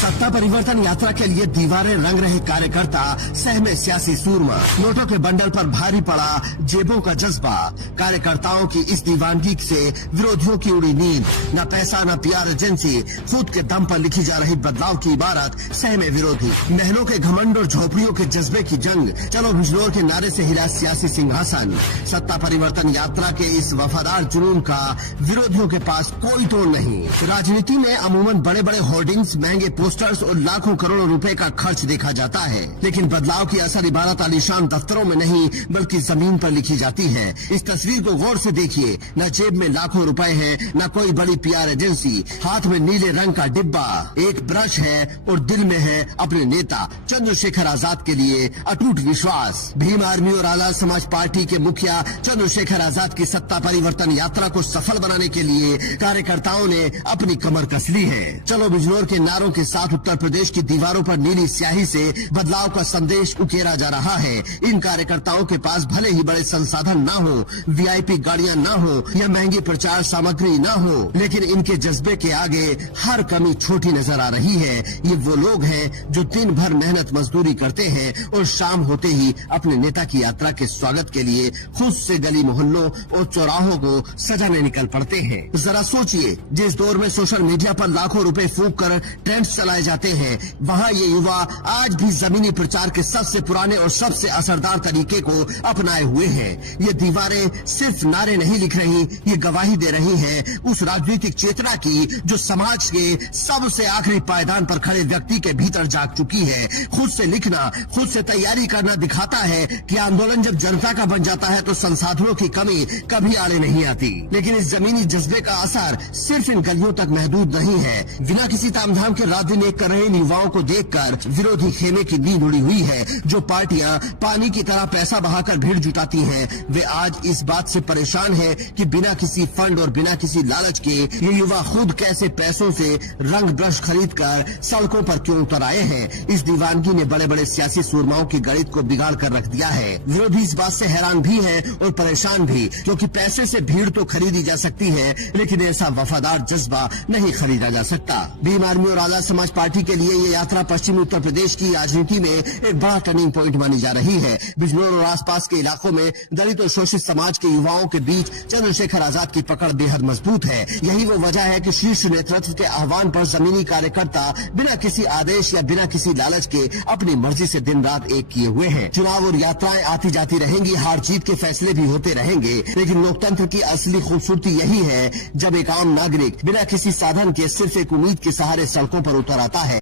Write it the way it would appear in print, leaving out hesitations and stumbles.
सत्ता परिवर्तन यात्रा के लिए दीवारें रंग रहे कार्यकर्ता, सहमे सियासी सूरमा। नोटों के बंडल पर भारी पड़ा जेबों का जज्बा। कार्यकर्ताओं की इस दीवानगी से विरोधियों की उड़ी नींद। न पैसा न पीआर एजेंसी, खुद के दम पर लिखी जा रही बदलाव की इबारत, सहमे विरोधी। महलों के घमंड और झोपड़ियों के जज्बे की जंग, चलो बिजनौर के नारे से हिला सियासी सिंहासन। सत्ता परिवर्तन यात्रा के इस वफादार जुनून का विरोधियों के पास कोई तोड़ नहीं। राजनीति में अमूमन बड़े बड़े होर्डिंग्स, महंगे पोस्टर्स और लाखों करोड़ों रुपए का खर्च देखा जाता है, लेकिन बदलाव की असर इबारत आलीशान दफ्तरों में नहीं बल्कि जमीन पर लिखी जाती है। इस तस्वीर को गौर से देखिए। न जेब में लाखों रुपए है, न कोई बड़ी पीआर एजेंसी। हाथ में नीले रंग का डिब्बा, एक ब्रश है और दिल में है अपने नेता चंद्रशेखर आजाद के लिए अटूट विश्वास। भीम आर्मी और आला समाज पार्टी के मुखिया चंद्रशेखर आजाद की सत्ता परिवर्तन यात्रा को सफल बनाने के लिए कार्यकर्ताओं ने अपनी कमर कस ली है। चलो बिजनौर के नारों के साथ उत्तर प्रदेश की दीवारों पर नीली स्याही से बदलाव का संदेश उकेरा जा रहा है। इन कार्यकर्ताओं के पास भले ही बड़े संसाधन न हो, वीआईपी गाड़ियां न हो या महंगी प्रचार सामग्री न हो, लेकिन इनके जज्बे के आगे हर कमी छोटी नजर आ रही है। ये वो लोग हैं जो दिन भर मेहनत मजदूरी करते हैं और शाम होते ही अपने नेता की यात्रा के स्वागत के लिए खुद से गली मोहल्लों और चौराहों को सजाने निकल पड़ते हैं। जरा सोचिए, जिस दौर में सोशल मीडिया पर लाखों रुपए फूंक कर ट्रेंड्स चलाए जाते हैं, वहाँ ये युवा आज भी जमीनी प्रचार के सबसे पुराने और सबसे असरदार तरीके को अपनाए हुए हैं। ये दीवारें सिर्फ नारे नहीं लिख रही, ये गवाही दे रही हैं उस राजनीतिक चेतना की जो समाज के सबसे आखिरी पायदान पर खड़े व्यक्ति के भीतर जाग चुकी है। खुद से लिखना, खुद से तैयारी करना दिखाता है कि आंदोलन जब जनता का बन जाता है तो संसाधनों की कमी कभी आड़े नहीं आती। लेकिन इस जमीनी जज्बे का असर सिर्फ इन गलियों तक महदूद नहीं है। बिना किसी तामझाम के रात दिन एक कर रहे इन युवाओं को देखकर विरोधी खेमे की नींद उड़ी हुई है। जो पार्टियां पानी की तरह पैसा बहाकर भीड़ जुटाती हैं, वे आज इस बात से परेशान है कि बिना किसी फंड और बिना किसी लालच के ये युवा खुद कैसे पैसों से रंग ब्रश खरीद कर सड़कों पर क्यों उतर आए हैं। इस दीवानगी ने बड़े बड़े सियासी सूरमाओं की गणित को बिगाड़ कर रख दिया है। विरोधी इस बात से हैरान भी है और परेशान भी, क्योंकि पैसे से भीड़ तो खरीदी जा सकती है, लेकिन ऐसा वफादार जज्बा नहीं खरीदा जा सकता। भीम आर्मी और आला समाज पार्टी के लिए ये यात्रा पश्चिमी उत्तर प्रदेश की राजनीति में एक बड़ा टर्निंग पॉइंट मानी जा रही है। बिजनौर और आसपास के इलाकों में दलित और शोषित समाज के युवाओं के बीच चंद्रशेखर आजाद की पकड़ बेहद मजबूत है। यही वो वजह है कि शीर्ष नेतृत्व के आह्वान पर जमीनी कार्यकर्ता बिना किसी आदेश या बिना किसी लालच के अपनी मर्जी से दिन रात एक किए हुए हैं। चुनाव और यात्राएं आती जाती रहेंगी, हार जीत के फैसले भी होते रहेंगे, लेकिन लोकतंत्र की असली खूबसूरती यही है जब एक आम नागरिक बिना किसी साधन के सिर्फ एक उम्मीद के सहारे सड़कों पर उतर आता है।